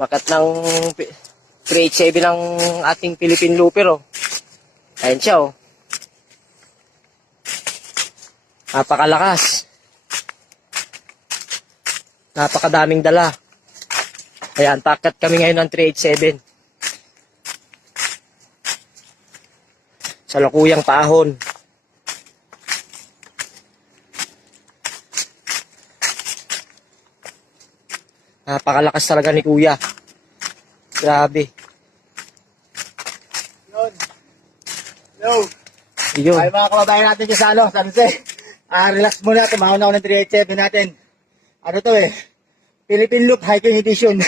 Makat ng 387 ng ating Philippine Looper, oh. Ayan siya, oh. Napakalakas. Napakadaming dala. Ayan, takat kami ngayon ng 387. Sa Lukuyang Tahon. Napakalakas talaga ni Kuya. Grabe. Yun. Yo. Yun. Ay mga kababayan natin dyan sa San Jose. Relax muna. Tumahon ako ng 387 natin. Ano to eh? Philippine Loop Hiking Edition.